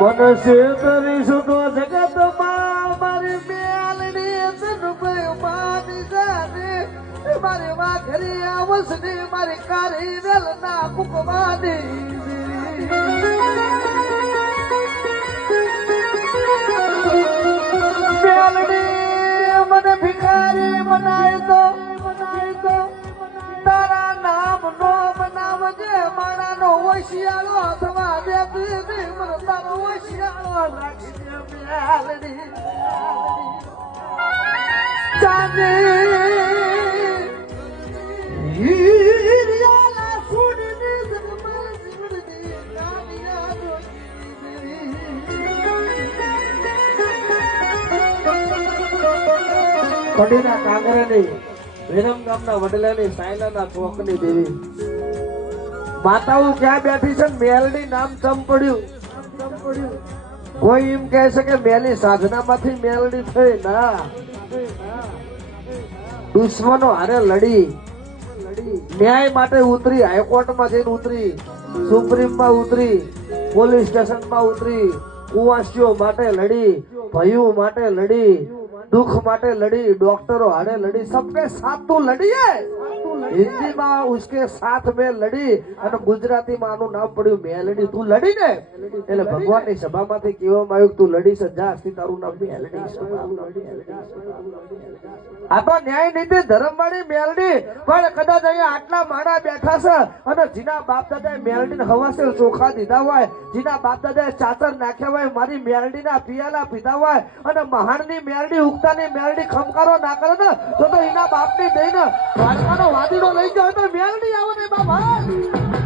મનસે તરી સુનો જગતમાં મારી મેલડી તનભાઈ માની જાને મારી વાઘરી આવસની મારી કારી વેલના કુકવાની મેલડી મને ભિખારી બનાય તો તારા નામ નો બનાવજે મારાનો હોશિયારો થવા દેતી નહીં મને તારો હોશિયારો રાખી દે મેલડી ચાંદી હીરિયાલા સુડની જગમાલ જીવડની નાનિયા કડીના કાંગરેની વિરમ ગામના વડલાની સાયલાના ચોકની દેવી માતાઓ ક્યાં બેઠી છે મેલડી નામ ચમ પડ્યું કોઈ એમ કહે છે કે મેલી સાધનામાંથી મેલડી થઈ ના દુશ્મનો હારે લડી ન્યાય માટે ઉતરી હાઈકોર્ટમાં જઈને ઉતરી સુપ્રીમમાં ઉતરી પોલીસ સ્ટેશનમાં ઉતરી કુવાસીઓ માટે લડી ભયું માટે લડી दुख माटे लड़ी डॉक्टरों हारे लड़ी सबके साथ तू लड़ी है हिंदी में उसके साथ में लड़ी અને ગુજરાતી માં આનું નામ પડ્યું મેલડી તું લડી ને એટલે ભગવાનની સભામાંથી કહેવામાં આવ્યું તું લડી છે જા અસ્તિ તારું નામ મેલડી છે આ તો ન્યાય નીતિ ધર્મવાળી મેલડી પણ કદાચ અહીંયા આટલા માણા બેઠા છે અને જીના બાપ દાદાએ મેલડીને હવાસેલ ચોખા દીધા હોય જીના બાપ દાદાએ ચાતર નાખ્યા હોય મારી મેલડીના પિયાલા પીધા હોય અને મહાણની મેલડી ઉગતાની મેલડી ખમકારો ના કરે ને તો એના બાપની દઈને દ્વારકાનો વાદીડો લઈ ગયો તો મેલડી આવે ને બાપા